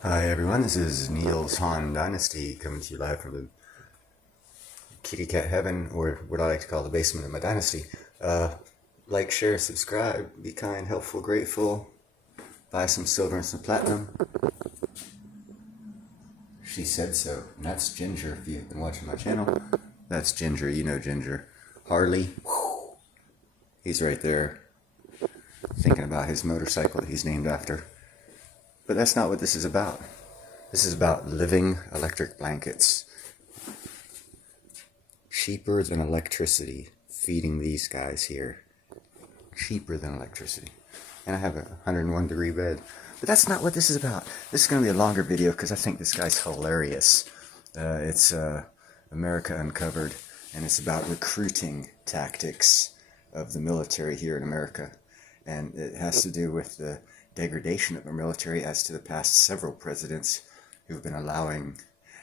Hi everyone, this is Niels Han Dynasty coming to you live from the kitty cat heaven, or what I like to call the basement of my dynasty. Like, share, subscribe, be kind, helpful, grateful, buy some silver and some platinum. She said so, and that's Ginger if you've been watching my channel. That's Ginger, you know Ginger. Harley, he's right there thinking about his motorcycle that he's named after. But that's not what this is about. This is about living electric blankets. Cheaper than electricity, feeding these guys here. Cheaper than electricity. And I have a 101 degree bed. But that's not what this is about. This is going to be a longer video because I think this guy's hilarious. It's America Uncovered, and it's about recruiting tactics of the military here in America. And it has to do with the degradation of our military as to the past several presidents who've been allowing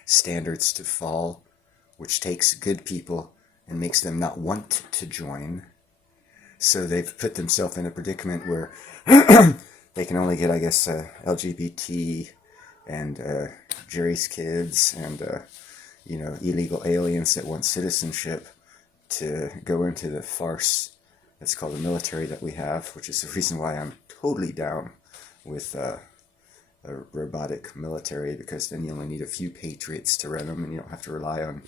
standards to fall, which takes good people and makes them not want to join. So they've put themselves in a predicament where they can only get, I guess, LGBT and Jerry's kids and, illegal aliens that want citizenship to go into the farce that's called the military that we have, which is the reason why I'm totally down with a robotic military, because then you only need a few patriots to run them and you don't have to rely on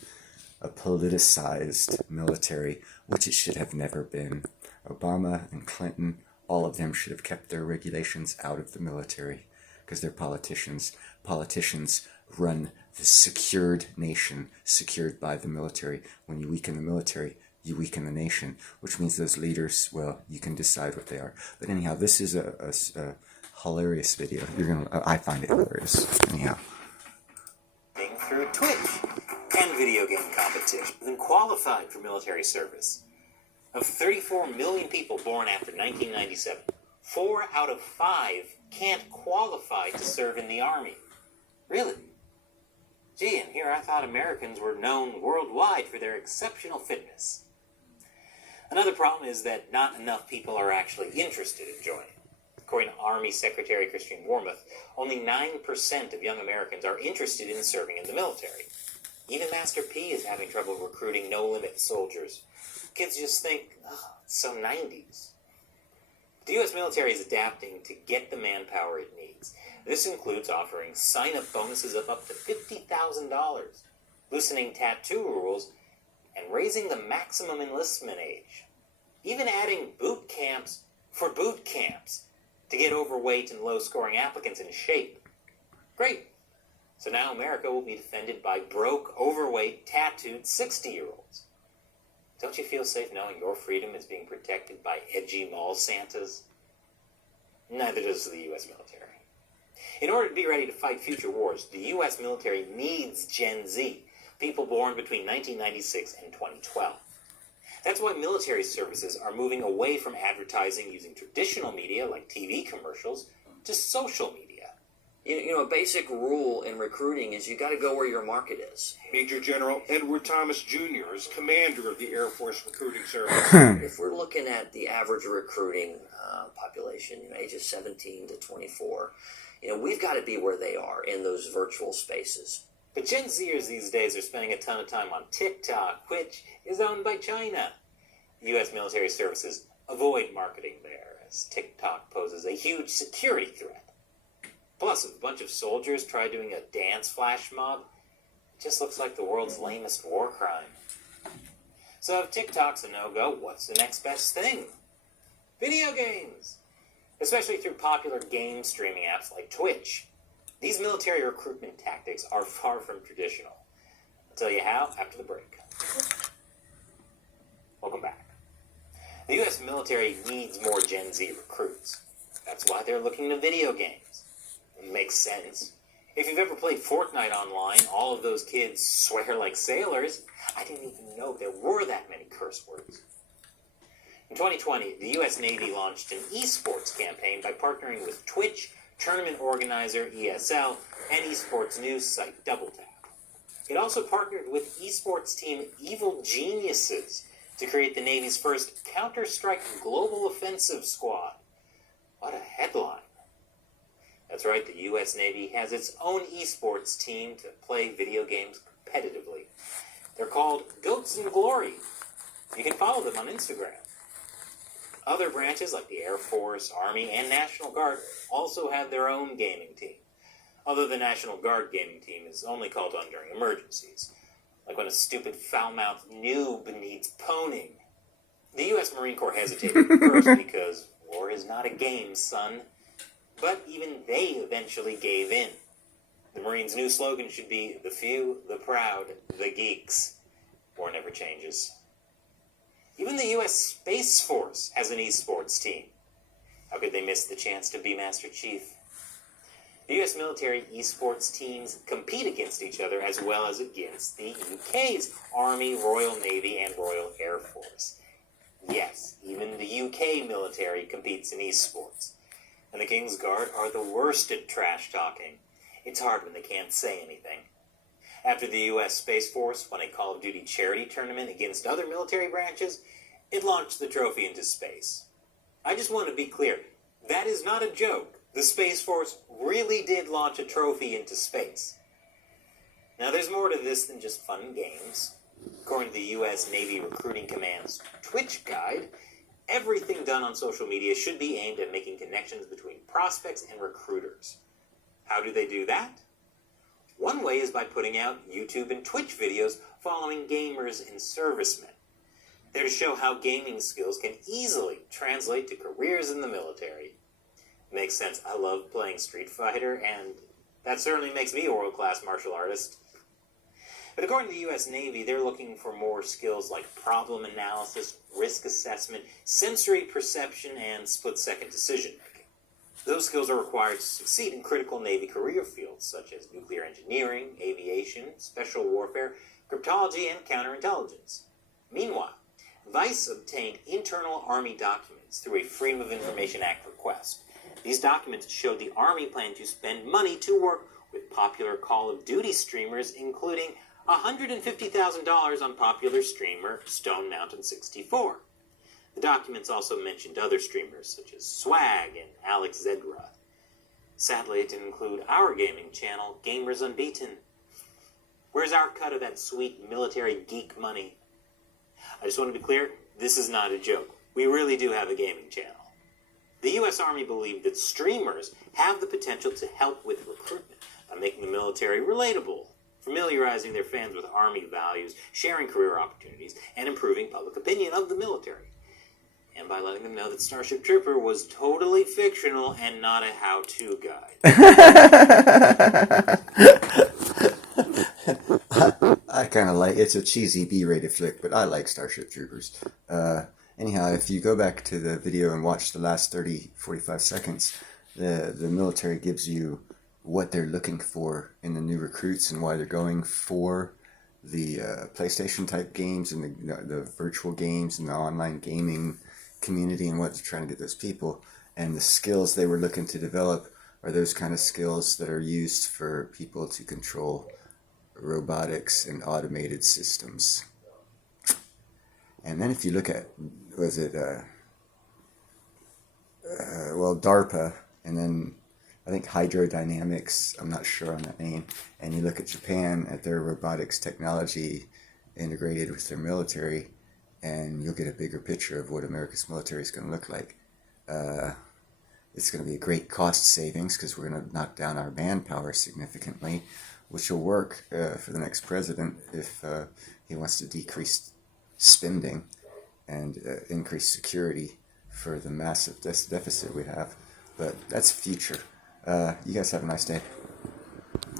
a politicized military, which it should have never been. Obama and Clinton, all of them should have kept their regulations out of the military because they're politicians. Politicians run the secured nation, secured by the military. When you weaken the military, you weaken the nation, which means those leaders, well, you can decide what they are. But anyhow, this is a hilarious video. I find it hilarious. Anyhow. Through Twitch and video game competition, then qualified for military service. Of 34 million people born after 1997, 4 out of 5 can't qualify to serve in the Army. Really? Gee, and here I thought Americans were known worldwide for their exceptional fitness. Another problem is that not enough people are actually interested in joining. According to Army Secretary Christine Wormuth, only 9% of young Americans are interested in serving in the military. Even Master P is having trouble recruiting no-limit soldiers. Kids just think, oh, it's so 90s. The U.S. military is adapting to get the manpower it needs. This includes offering sign-up bonuses of up to $50,000, loosening tattoo rules, and raising the maximum enlistment age. Even adding boot camps for boot camps to get overweight and low-scoring applicants in shape. Great. So now America will be defended by broke, overweight, tattooed 60-year-olds. Don't you feel safe knowing your freedom is being protected by edgy mall Santas? Neither does the U.S. military. In order to be ready to fight future wars, the U.S. military needs Gen Z, people born between 1996 and 2012. That's why military services are moving away from advertising using traditional media like TV commercials to social media. You know, a basic rule in recruiting is you got to go where your market is. Major General Edward Thomas Jr. is commander of the Air Force Recruiting Service. If we're looking at the average recruiting population, ages 17 to 24, we've got to be where they are in those virtual spaces. But Gen Zers these days are spending a ton of time on TikTok, which is owned by China. U.S. military services avoid marketing there, as TikTok poses a huge security threat. Plus, if a bunch of soldiers try doing a dance flash mob, it just looks like the world's lamest war crime. So if TikTok's a no-go, what's the next best thing? Video games! Especially through popular game streaming apps like Twitch. These military recruitment tactics are far from traditional. I'll tell you how after the break. Welcome back. The U.S. military needs more Gen Z recruits. That's why they're looking to video games. It makes sense. If you've ever played Fortnite online, all of those kids swear like sailors. I didn't even know there were that many curse words. In 2020, the U.S. Navy launched an esports campaign by partnering with Twitch, tournament organizer ESL, and esports news site DoubleTap. It also partnered with esports team Evil Geniuses to create the Navy's first Counter-Strike Global Offensive Squad. What a headline. That's right, the U.S. Navy has its own esports team to play video games competitively. They're called Goats in Glory. You can follow them on Instagram. Other branches like the Air Force, Army, and National Guard also have their own gaming team. Although the National Guard gaming team is only called on during emergencies, like when a stupid foul-mouthed noob needs poning. The U.S. Marine Corps hesitated at first because war is not a game, son. But even they eventually gave in. The Marines' new slogan should be, the few, the proud, the geeks. War never changes. Even the U.S. Space Force has an esports team. How could they miss the chance to be Master Chief? The U.S. military esports teams compete against each other as well as against the UK's Army, Royal Navy, and Royal Air Force. Yes, even the UK military competes in esports. And the King's Guard are the worst at trash talking. It's hard when they can't say anything. After the U.S. Space Force won a Call of Duty charity tournament against other military branches, it launched the trophy into space. I just want to be clear, that is not a joke. The Space Force really did launch a trophy into space. Now there's more to this than just fun and games. According to the U.S. Navy Recruiting Command's Twitch guide, everything done on social media should be aimed at making connections between prospects and recruiters. How do they do that? One way is by putting out YouTube and Twitch videos following gamers and servicemen. They're to show how gaming skills can easily translate to careers in the military. Makes sense. I love playing Street Fighter, and that certainly makes me a world-class martial artist. But according to the U.S. Navy, they're looking for more skills like problem analysis, risk assessment, sensory perception, and split-second decision-making. Those skills are required to succeed in critical Navy career fields such as nuclear engineering, aviation, special warfare, cryptology, and counterintelligence. Meanwhile, Vice obtained internal Army documents through a Freedom of Information Act request. These documents showed the Army planned to spend money to work with popular Call of Duty streamers, including $150,000 on popular streamer Stone Mountain 64. The documents also mentioned other streamers such as Swag and Alex Zedra. Sadly, it didn't include our gaming channel, Gamers Unbeaten. Where's our cut of that sweet military geek money? I just want to be clear, this is not a joke. We really do have a gaming channel. The U.S. Army believed that streamers have the potential to help with recruitment by making the military relatable, familiarizing their fans with Army values, sharing career opportunities, and improving public opinion of the military. And by letting them know that Starship Trooper was totally fictional and not a how-to guide. I kind of like, it's a cheesy B-rated flick, but I like Starship Troopers. Anyhow, if you go back to the video and watch the last 45 seconds, the military gives you what they're looking for in the new recruits and why they're going for the PlayStation type games and the virtual games and the online gaming community and what they're trying to get those people. And the skills they were looking to develop are those kind of skills that are used for people to control robotics and automated systems. And then if you look at, DARPA, and then I think Hydrodynamics, I'm not sure on that name, and you look at Japan at their robotics technology integrated with their military, and you'll get a bigger picture of what America's military is going to look like. It's going to be a great cost savings because we're going to knock down our manpower significantly, which will work for the next president if he wants to decrease spending and increase security for the massive deficit we have. But that's future. You guys have a nice day.